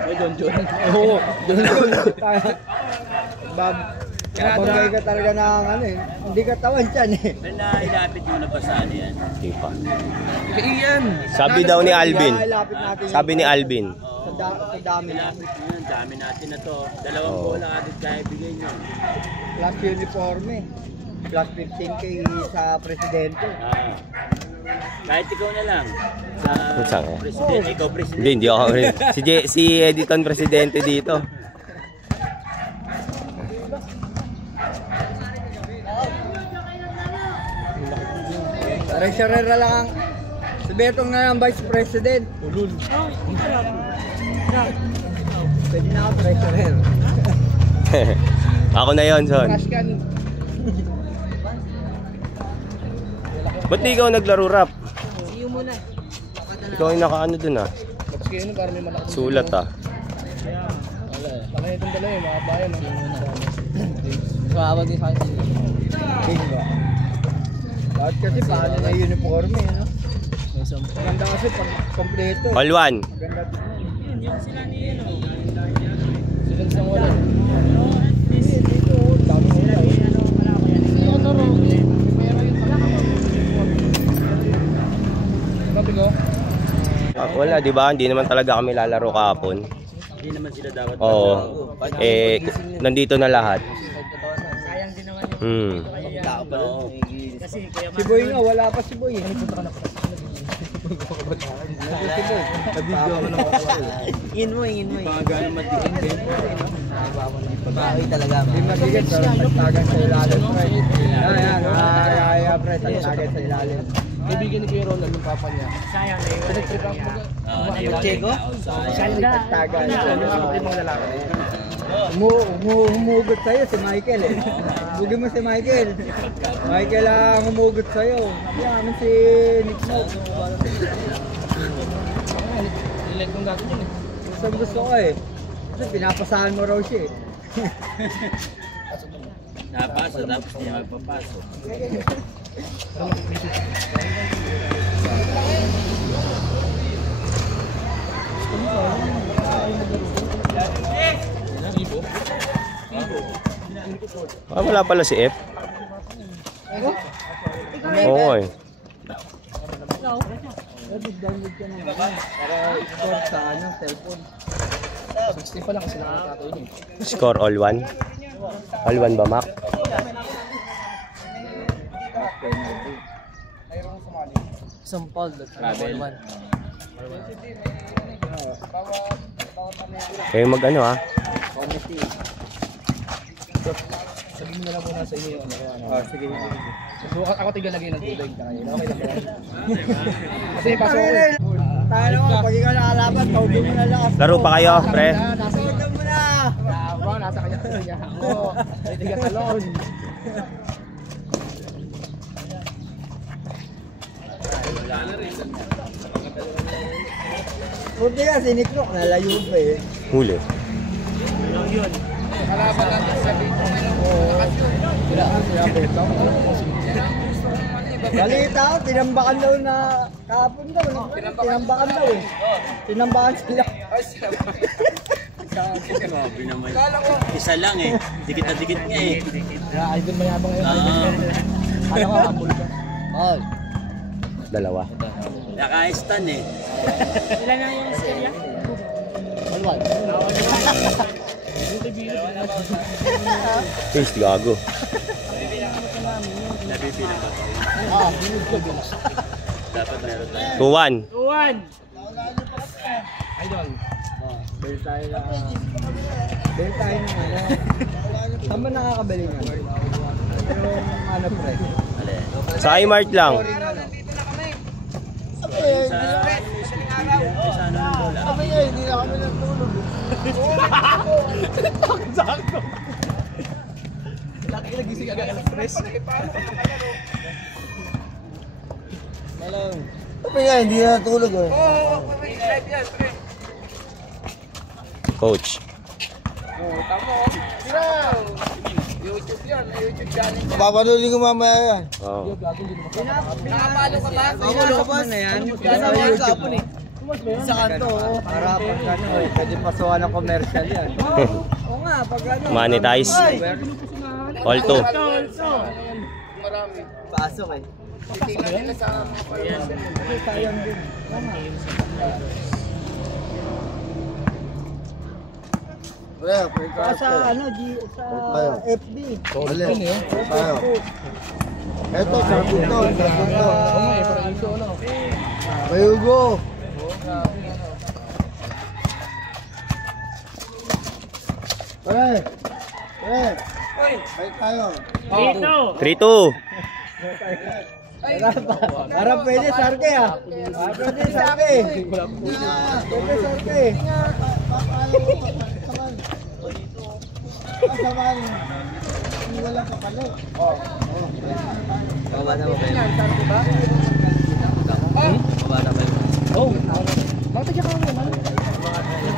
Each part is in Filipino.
Ay, John. Oo, John. Babagay ka talaga ng ano eh. Hindi ka tawan dyan eh. Ilapit mo na ba sa ano yan? Hindi pa. Iyan. Sabi daw ni Alvin. Sabi ni Alvin. Sa dami na. Yun, dami natin na to. Dalawang bola agad kaya bigay nyo. Plus uniforme. Plus 15k sa presidente. Kahit ikaw na lang. Sa presidente, ikaw presidente. Hindi ako. Si Editon presidente dito. Treasurer na lang. Si Betong na lang vice president. Ulul. Pwede na ako treasurer. Ako na yon, son. Ba't di ikaw naglaro rap? Iyo muna. Ikaw yung nakaano dun ah. Sulat ah. Wala itong dala eh, mga bayan. Kaawag din sa akin. Bingo. Bakit kasi paano na yung uniforme, ano? Maganda kasi pag kompleto. All one. Maganda. Yung sila ni yun o. Sila sa wala. Dito, dami sila. Wala, di ba? Hindi naman talaga kami lalaro kahapon. Hindi naman sila dapat. Oo. Nandito na lahat. Sayang din naman yung tao pa rin. Si Boy nga, wala pa si Boy. Ingin mo. Pagano matikin din. Pagkakay talaga. Hindi matigit, tagan sa ilalim. Ayan, pre, tagan sa ilalim. Kaibigan ni Kuya Ronald ng papa niya. Sayang na yun. Pinagtripan mo ba? Yung Chego? Sayang na tagan. Yung mga primong lalaki. Humugot sa'yo si Michael eh. Bugin mo si Michael. Michael ang humugot sa'yo. Yaman si Nick Snow. Nilag kong gagawin yun eh. Gusto ko eh. Kasi pinapasahan mo raw siya eh. Napasok, tapos niya magpapasok. Wala pala si F. Oo eh. Download ka na para i-score sa cellphone. 60 pa lang kasi nakakatayin eh. Score all one. All one ba, Mac? Sampal. Kayo mag ano ah. Sabihin mo na lang muna sa inyo yung ano. Sige. Sukat ako tigalagay ng tubig. Okay lang ba? Kasi pasok ko. Tayo naman, pag ikaw nakalaban, taudin mo na lang. Laro pa kayo, pre? Taudin mo na! Bro, nasa kanya ako. May tigatalon. Buti nga, siniknok. Nalayo pa eh. Huli. Yun. Kalaban natin sa Bito ngayon. Wala ka siya Bito. Balita ako, tinambakan daw na kahapon daw. Tinambakan daw eh. Tinambakan sila. Grabe naman. Isa lang eh. Dikit na dikit nga eh. Idol mayabang ngayon. Ano ka, ambul ka? Oo. Dalawa. Naka-stan eh. Ilan na yung istorya? Alwan. Face, gago. Nabibilang ako. Dapat meron tayo. 2-1. 2-1. Idol. Bel tayo na. Bel tayo na ano. Saan ba nakakabali nga? Yung ano pre? Sa iMart lang. Kami nga, hindi na kami natulog. Sakto. Laki nagising agad ng stress. Kami nga, hindi na natulog eh. Coach. Tamo. YouTube yan, YouTube channel yan. Papanoodin ko mamaya yan. Oo. Nakapalo ka ba? Nakapalo ka na yan. YouTube Sa kanto, para pag ano eh, pwede pasuhan ng commercial yan. Oo nga, pag ano. Monetize. All to. Pasok eh. Sa ano, sa FB. Eto, sabon to. Bayugo. Pare. Pare. Balik tayo. 3-2. Para pwede sarke ah. Pwede sarke. Pwede sarke. Kasaman. Hindi wala pa pala. Baba na ba yun? Baba na ba yun? Oo. Bakit siya kami naman?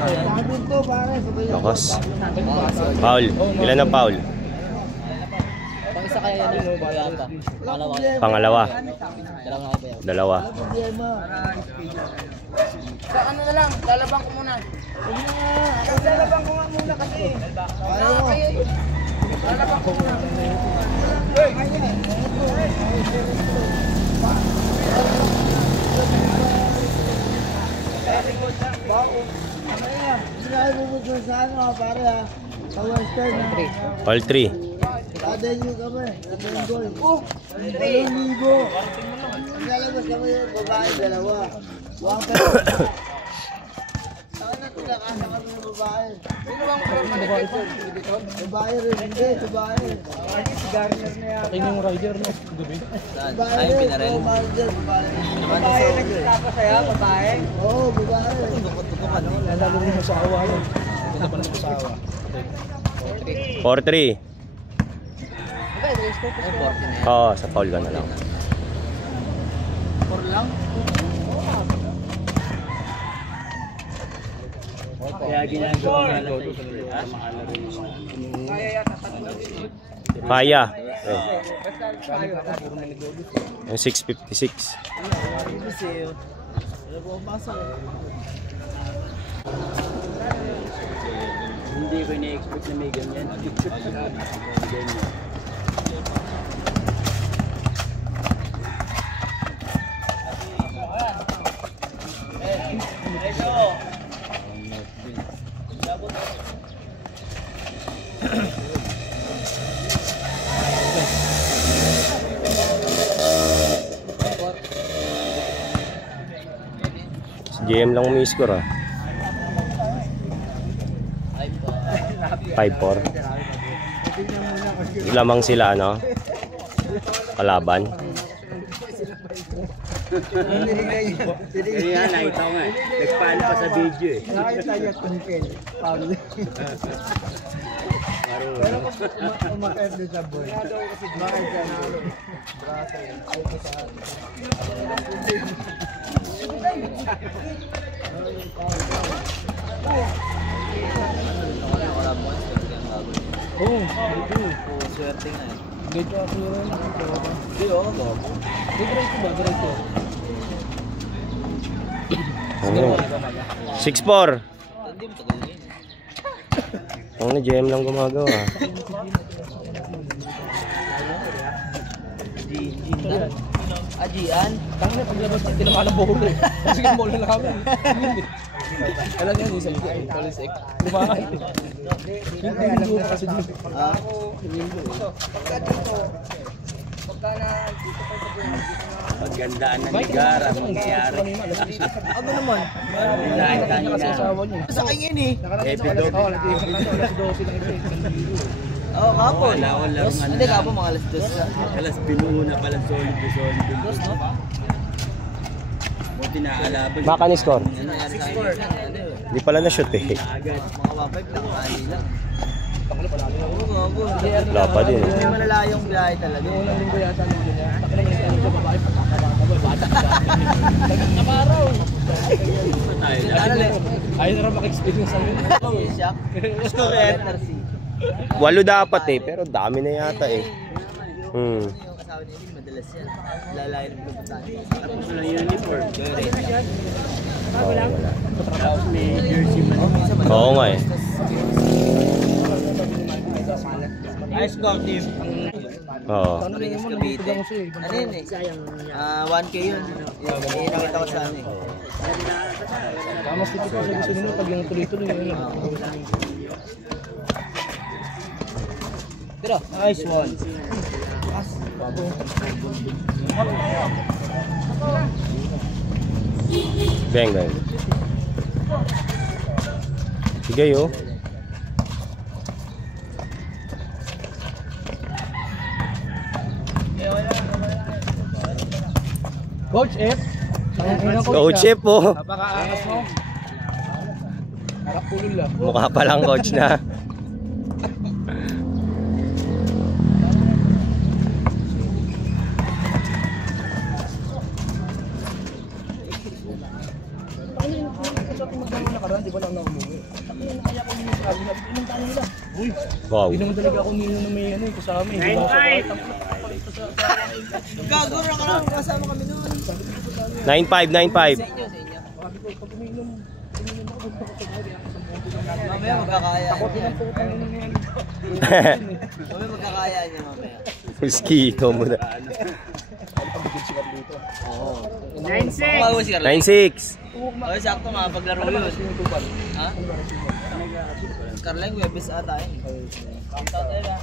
Sabon to pare. Lakas. Foul. Ilan ang foul? Pang-isa kaya yan yung bayata. Pangalawa. Dalawa na kayo. Dalawa. Sa ano na lang, lalabang ko muna. Lalabang ko nga muna kasi. Ayaw mo. Lalabang ko muna. Sinabi mo dun sa ano pare ha. Sa western ha. All 3. Taday nyo kami. Taday goal. Walang libo. Ang lalabas kami yung babae dalawa. Huwag ka. Saan na tinakasa kami ng babae? Sino bang babae po? Babae rin. Hindi, babae. Garner na yan. Akin yung rider no? Gabi. Babae rin. Oo, babae din. Babae nagtapos sa'yo, babae. Oo, babae. Lalo rin mo sa awa yun. Ganda pa naman sa awa. 4-3. Oo, sa foul ka na lang. Kaya ginagawa nga lang para makalaro yung Kaya. Yung 656. hindi ko na-expect na may ganyan. Ganyan. Si GM lang umi-score ah. 5-4. Lamang sila ano? Kalaban. Kaya nakita ko nga eh. Nagpano pa sa video eh. Nakita niya tungkel. Pero kung umakit din sa boy. Bakit ka na? Oo. Swerte nga eh. Dito ako yun. Hindi oh, bago. Diretso ba? Diretso. 6-4. Hindi mo tagal yun. Ang na GM lang gumagawa. Ajian? Tangin na paglabas niya, tinamaan ang bowl eh. Sige, bowl na kami. Alam niya, yung salita, polisek. Lumahan. Hindi ko kasi dito. Pagka dito, pagka na dito pa sa Paggandaan ng ligara, mangyayari. ano naman? Nakita niya Kasi na. asawa niya. Sa kanya eh. Epido. Oo, alas 12 lang ito eh. Oo, kapon. Wala ko lang. Hindi, kapon mga alas 2 na. Alas binuo na pala solid. Buti naalaban. Baka ni score. Ano nangyari sa akin? Hindi pala na-shoot eh. Agad. Mga 1-5 lang, ali lang. Oo, gago. Wala pa din. Hindi malalayong biyahe talaga. Unang linggo yata nung niya. Takilang yung sa babae, pagkakabata, bata. Naparaw. Ayaw na rin maka-experience sa amin. Shock. Letter C. 8 dapat eh, pero dami na yata eh. Yung asawa ni Elin, madalas yan. Lalayan ng pupuntahan. Tapos lang yung uniform. Oo, wala. Tapos may jersey man. Oo nga eh. High score team. Oo. Rodriguez Cavite. Ano yun eh? 1K yun. Yung nakita ko sa ano eh. Mas tipid pa sa gusto nyo pag yung tuloy-tuloy yun. Pero, nice one. Bang, bang. Sige yo. Coach F. Coach F po. Napaka-angas mo. Harap pulol lang. Mukha pa lang coach na. Wow. Hindi naman talaga ako nino na may ano eh, kasama eh. 9-5! Gagawin ka lang, kasama kami noon. 9-5, 9-5. Mamaya magkakaya. Mamaya magkakaya niya mamaya. Mosquito muna. 9-6! 9-6. Okay, sakto nga, paglaro yun. Ha? Carleng, Webes ata yun. Count out tayo ba?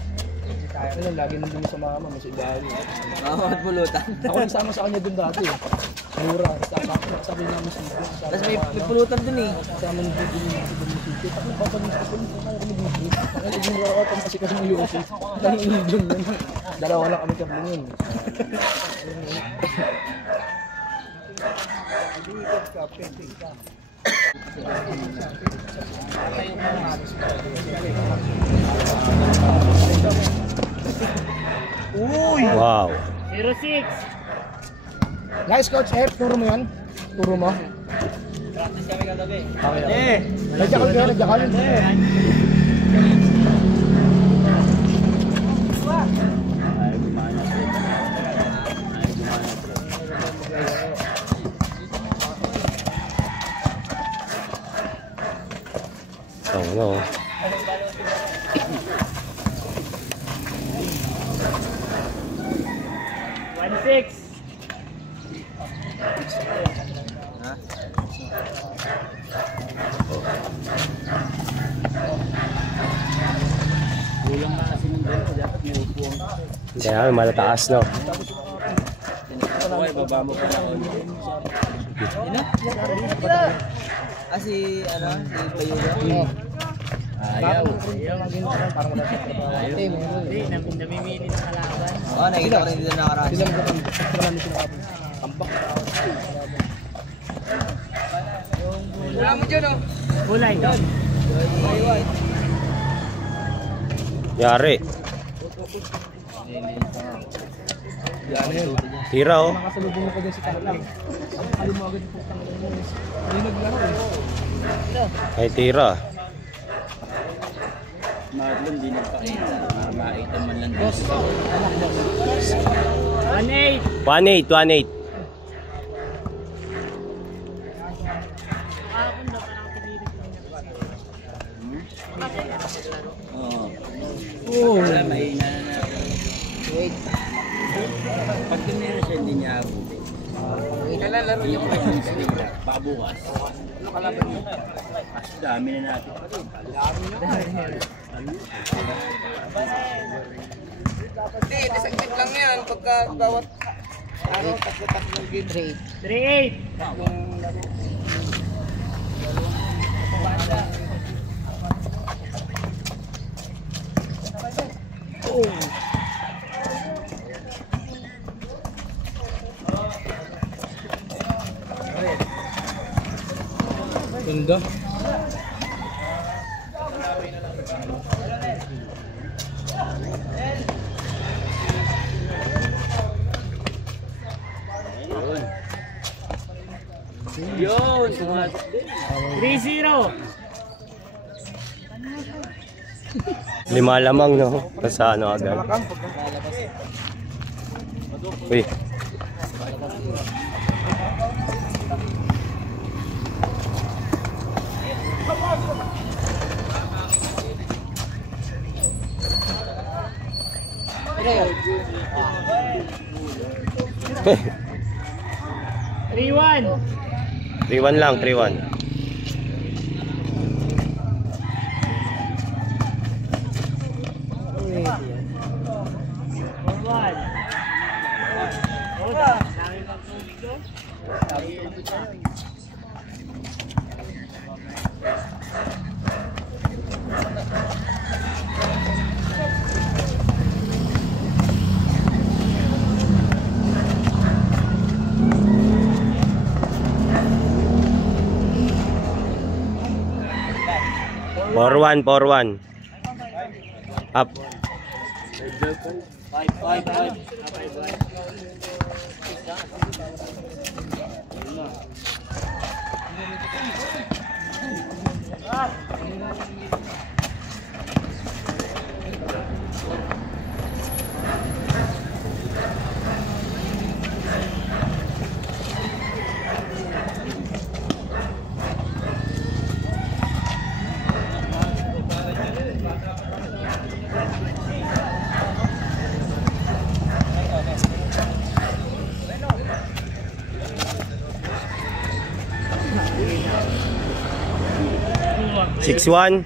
Ano, lagi nandun sa mama, mas ilalim. At pulutan. Ako nagsama sa kanya dun dati eh. Mura, sabi namin sa mga. Tapos may pulutan dun eh. Kasama nung dun yung sito. Tapos papagin sa pulutan, kaya kami mag-group. Kaya naging workout kasi kasi ng UFC. Dahil yung dun yun. Dalawa lang kami kabling yun. Uy! Wow. 06! Nice Coach F, turo mo yan? Turo mo? Practice kami kagabi. Okay. Nagjakal kayo, nagjakal. Ay, gumana. Ay, gumana. Oh, no. Kulang na kasi ng ganito, dapat may upuan. Kaya malataas, no? Okay, baba mo pa na konti. Si ano, si Bayuga. Ayaw. Parang wala siya trabaho. Hindi, namimili ng kalaban. Oo, nakikita ko rin dito nakaraan. Sila marami sinakapin. Tampak. Wala mo dyan, oh. Kulay doon. Yari. Yan yun. Tira, oh. Nakasalubong mo ko din si Carlang. Ang kalim mo agad po kang ano. Hindi naglaro eh. Ay, tira. Marlon, di nagpakita. Para makita man lang doon. 1-8, 1-8! 1-8. Oo. Wala, mahina na. Wait. Pag tumira siya, hindi niya abutin. Kailan laro niyo? Baka bukas. Ano kalaban niyo? Mas dami na natin. Hindi, disaglit lang yan. Pagka bawat araw, tatlo-tatlo game. 3-8! Ganda. Yun! 3-0! Lima lamang, no? Sa ano agad. Uy. Three-one. 3-1 lang, 3-1. Forward, forward. Up. Six one.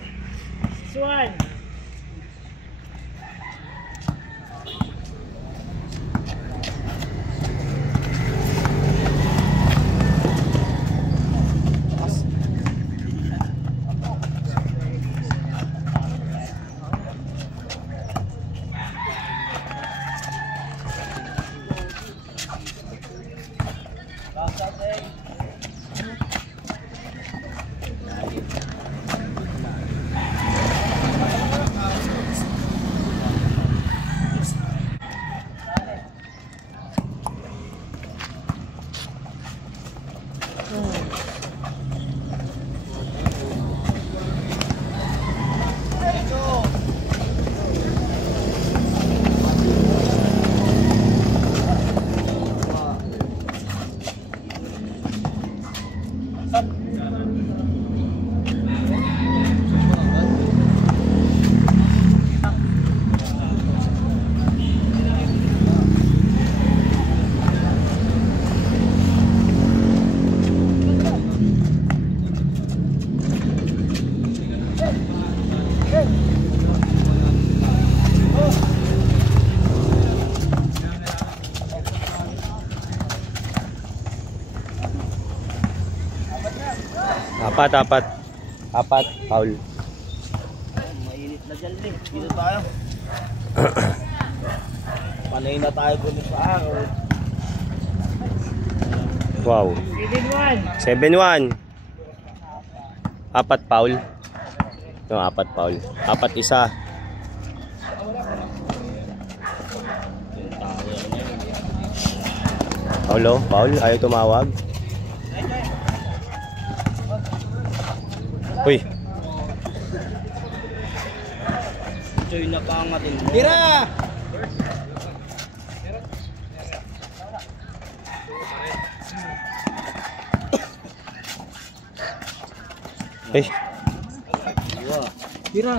Apat, foul. Mainit na dyan eh. Dito tayo. Panay na tayo kung sa araw. Wow. 7-1. Apat foul. No, apat foul. Apat isa. Paulo, foul. Ayaw tumawag. Uy. Choy na pangatin mo. Tira! Uy. Tira!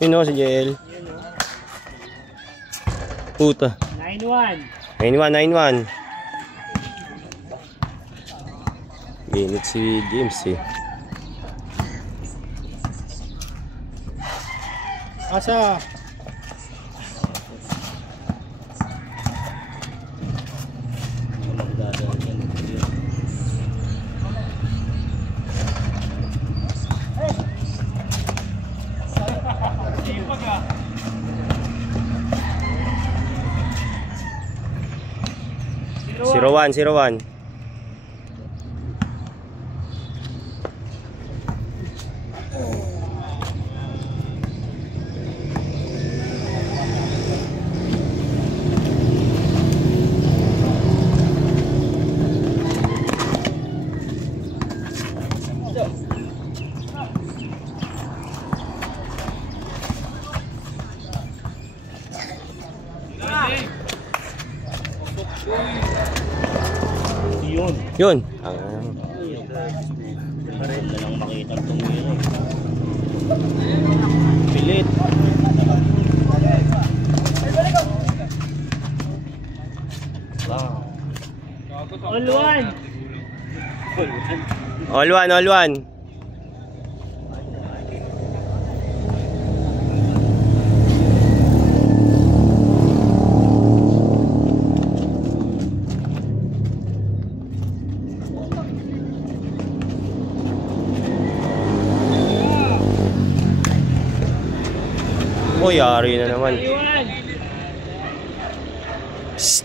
Yun o, si JL. Puta. 9-1. 9-1. Ginit si James eh. Asa? Zero one. Yun. Pareho na lang makita itong yun. Pilit. All one. Oh, yari na naman. Shhh.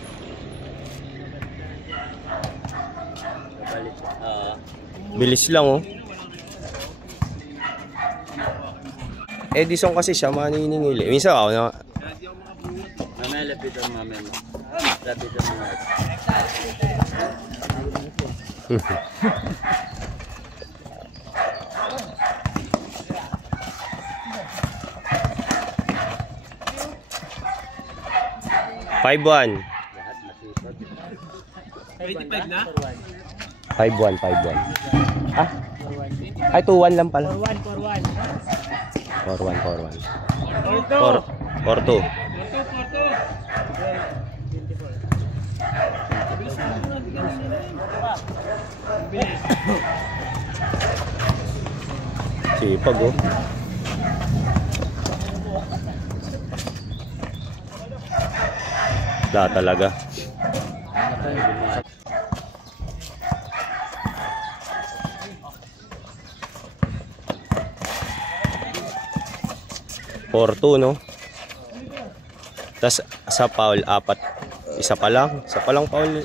Bilis lang, oh. Edison kasi siya maniningil. Minsan ako na. Mamaya lapitan mamaya mo. Lapitan mo. 5-1. 25 na? 5-1. Ah? Ay, 2-1 lang pala. 4-1. 4-1. 4-2. 4-2. Sipag, oh. Da talaga. Porto, no? Tas sa foul, 4. Isa pa lang foul.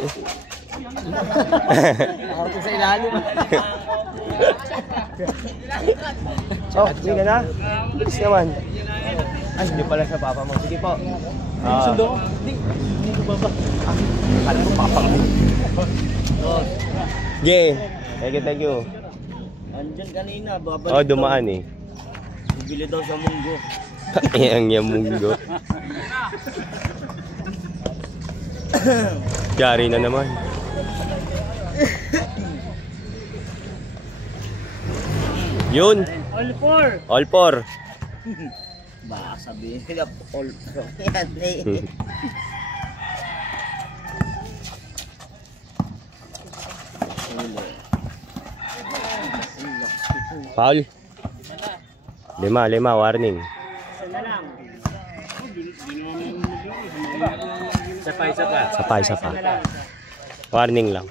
Ako sa ilalim. Oh, hindi ka na? Bilis naman. Ay, hindi pala sa papa mo. Sige po. Sundo? Hindi ko baba. Kala ko papa mo. Yeah. Thank you. Andyan kanina, babalik. Oh, dumaan eh. Bibili daw sa munggo. Ang yamunggo. Yari na naman. Yun. All four. Baka sabihin nila, all pro. Yan eh. Foul. 5, warning. Isa pa. Warning lang.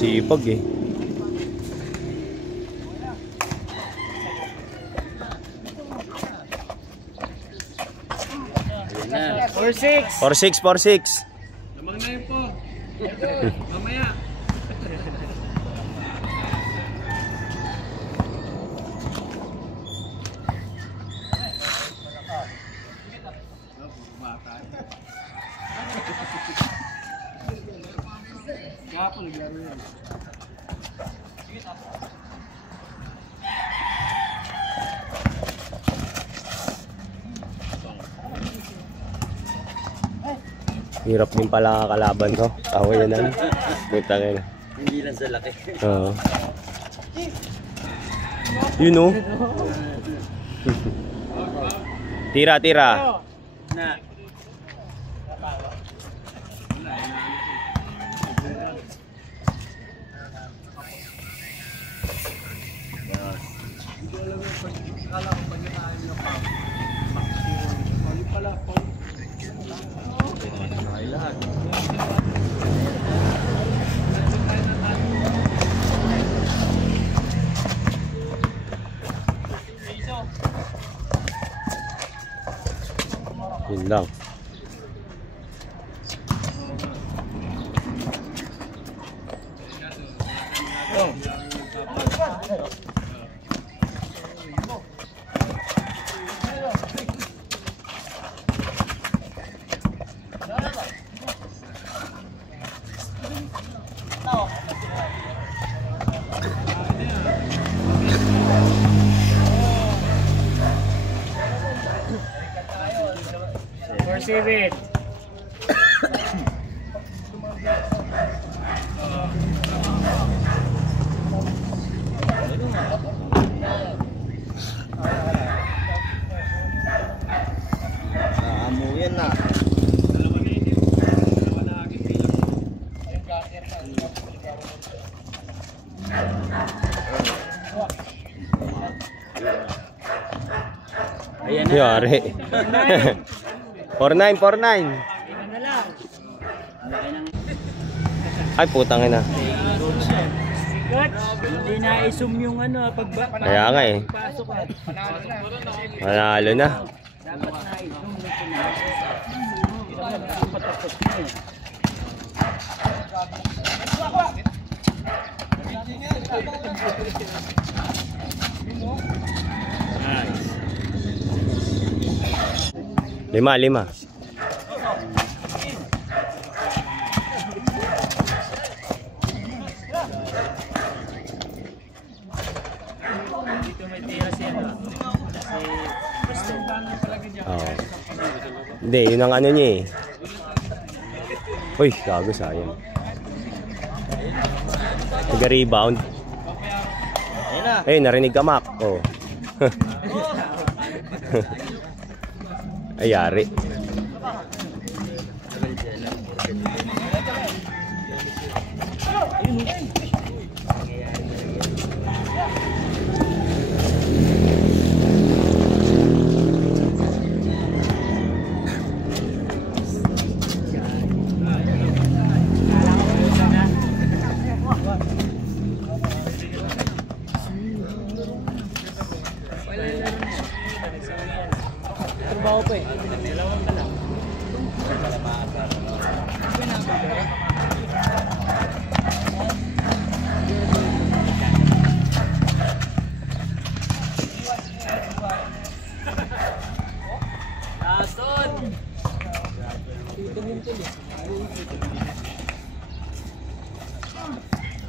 Sipag eh. Or 6. 4-6. Lamang na yun po. Mamaya. Kapag naglaro yan. Hirap din pala kalaban ko. Tawa yan na. Butangin na. Hindi lang sa laki. Oo. You know. Tira. Na. Yun lang. Seven. Amuyan na. Ayan na. Yari. 49, 49. Ay, putang ina. Hindi na i-zoom yung ano pagba. Kaya nga eh. Pasok at Manalo na. dapat na i-zoom yung patapos na eh. Lima, lima. Dito may tira siya. Oo. Hindi, yun ang ano niya eh. Uy, gago, sayang. Nag-rebound. Eh, narinig ka, Mac. Oh. Ayari. Trabaho pa eh.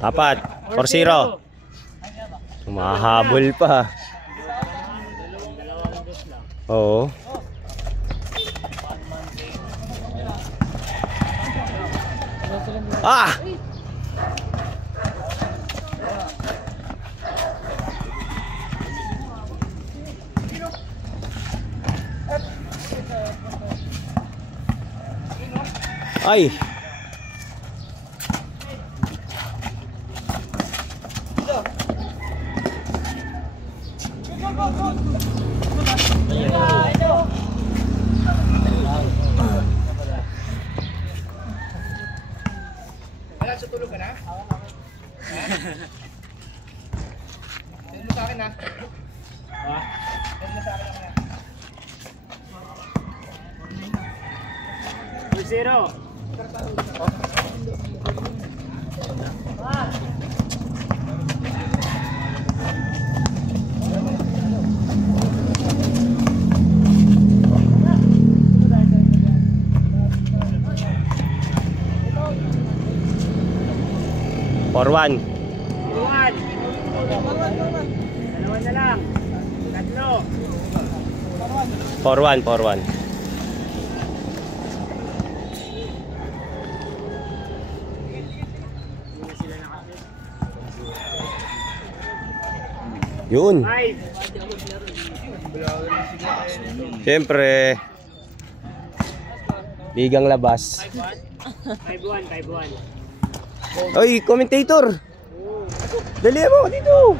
Apat. 4-0. Mahabol pa. Oo. Ah! Ay! Wala, tutulog ka na? Tignan mo sa akin ha. Tignan mo sa akin ako na. 2-0. Forwan. Iwan. Dalawa na lang. Tatlo. 4-1, 4-1. Yun. 5. Siyempre. Ligang labas. 5-1. 5-1. Oy, commentator. Dali mo dito.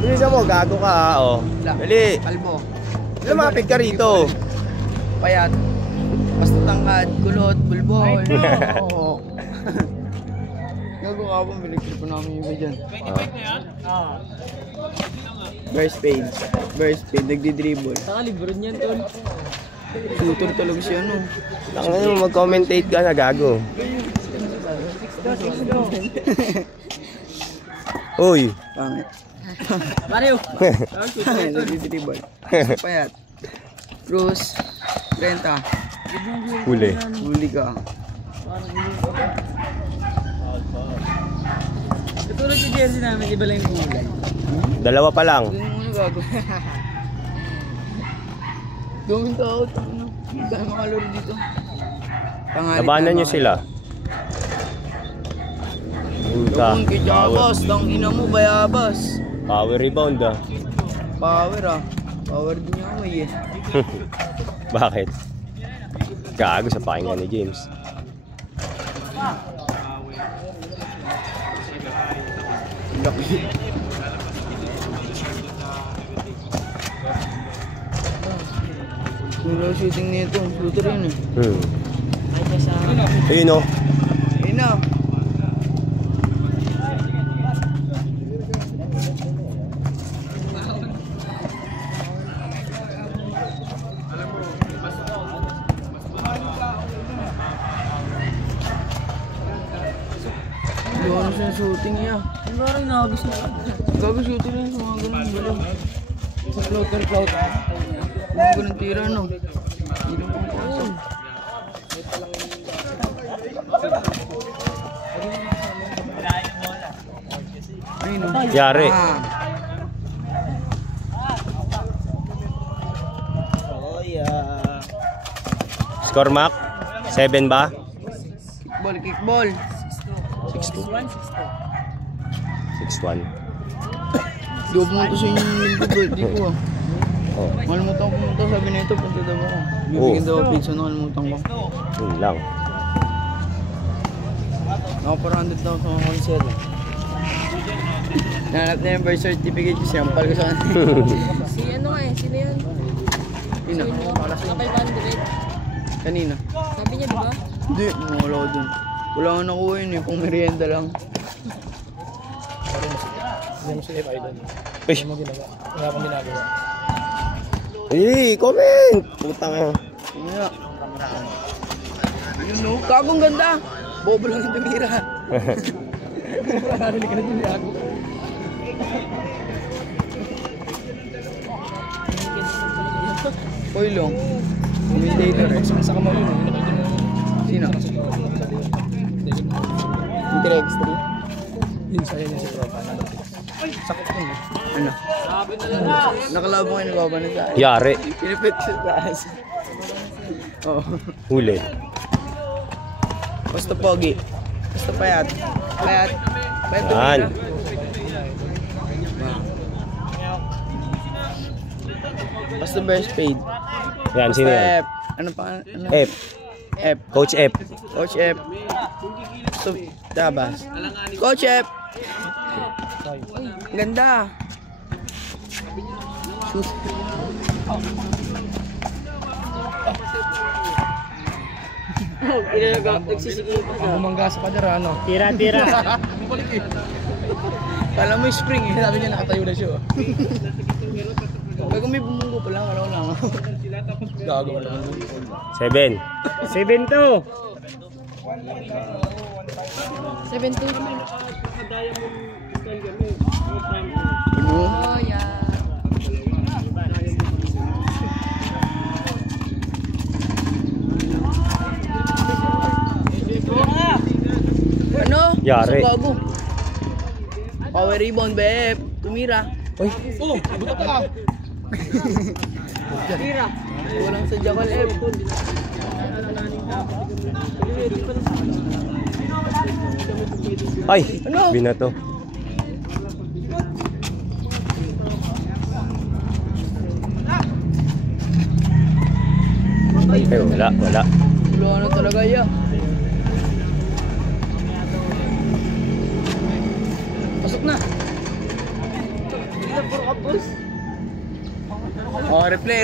Dali mo, gago ka ha. Oh. Dali. Kalmo. Lumapit ka rito. Payat. Basta tangkad, kulot, bulbol. Oo. Gago ka ba? Bilig pa namin yung iba dyan. Ah. Burst fade. Burst fade. Nagdi-dribble. Saka libro niyan, tol. Shooter talaga siya, no? Tangina mo, mag-commentate ka na, gago. Uy. Pangit. Mario! Nagtitibay. Payat. Cruz. 30. Huli. Huli ka. Katulad yung jersey namin, iba lang yung kulay. Dalawa pa lang. Doon muna gago. Gawin ka out. Dahil mga laro dito. Pangalit Labanan nyo sila. Puta. Doon kay Jabas. Tang ina mo, bayabas. Power rebound ah. Power ah. Power din niya may eh. Bakit? Gago sa pakinggan ni James. Laki. Yung shooting nito, shooter yun eh. Ayun o. Ayun na. Doon siya shooting niya. Parang nakagis na. Gabi shooting niya sa mga ganun balon. Sa floater. Mga ganun tira no. Hindi lang pang pasok. Ayun no. Yari. Score mark? 7 ba? Kickball. 6-1. Di ko pumunta sa inyo yung linggo, birthday ko ah. Oh. Nakalimutan ko pumunta, sabi nito, punta daw ako. Bibigyan daw ako pizza, nakalimutan ko. Yun lang. Nakaparandit daw sa mga concert eh. Nahanap na yung birth certificate ko, sampal ko sa kanila. Si ano nga eh, sino yun? Sino? Nakay Bandit. Kanina? Sabi niya diba? Hindi, wala ko dun. Wala nga nakuha yun eh, pang merienda lang. Uy! Eh, comment! Putang ina. Kaya. Yun no, kagong ganda! Bobo lang yung tumira. Narinig ka na din ako. Koy long. Imitator eh. Sino? Intrex 3? Yun sa'yo niya si Tropa. Sakot yun eh. Ano? Nakalabo kayo nagbabanat sa akin. Yari. Pinipit sa taas. Oo. Huli. Basta pogi. Basta payat. Payat. Payat Yan. tumira. Basta best paid. Yan, sino yan? F. Ano pa? Ano? F. F. Coach F. Coach F. So, Tabas. Coach F. Ganda. Shoot. Nagsisigil pa siya. Bumangga sa padera, ano? Tira. Kala mo yung spring eh. Sabi niya nakatayo na siya. Pag may bumunggo pala, wala ko lang. Gago mo naman. 7. 7-2. 7-2. Ano? Oh, yeah. Ano? Yari. Sa gago. Power rebound, Beb. Tumira. Uy! Oh! Buto ka! Tira. Walang sa Jackal F. Ay! Ano? Binato. Ay, wala. Wala na talaga yan. Pasok na! Oh, replay.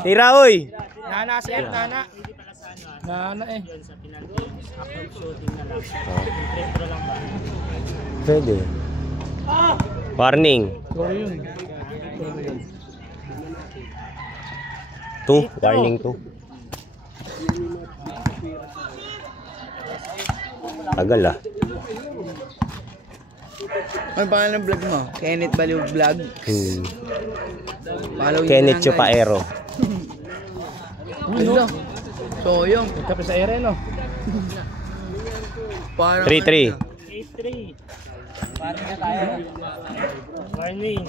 Tira, oy! Nana, Sir! Nana! Nana eh. Pwede. Warning. Go yun. 2, warning 2. Tagal ah. Ano pangalan ng vlog mo? Kenneth Baliw Vlog. Follow nyo Kenneth na, guys. Chupaero. Ano? Soyong. Tapos sa ere, no? Parang 3-3. 8-3. Warning.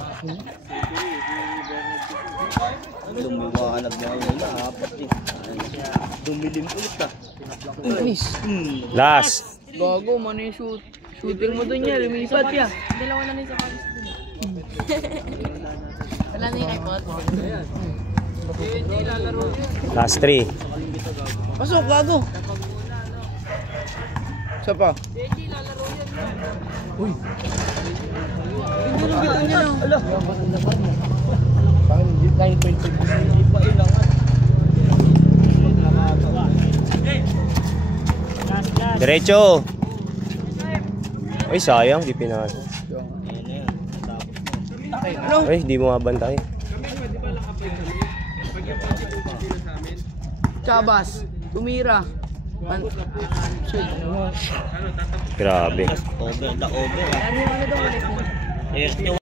Lumiwanag na yun na, apat eh. Dumilim ulit ah. Last. Gago, mano yung shooting mo dun yan. Lumipat ya. Dalawa na rin sa Paris dun. Wala na yung iPod. Last 3. Pasok, gago. Isa pa. Uy. Hindi nang bito niya no. Ala. Diretso. Ay, sayang. Di pinasa. Ano? Ay, di mo mabantay. Chabas. Tumira. Grabe. Over the over ah.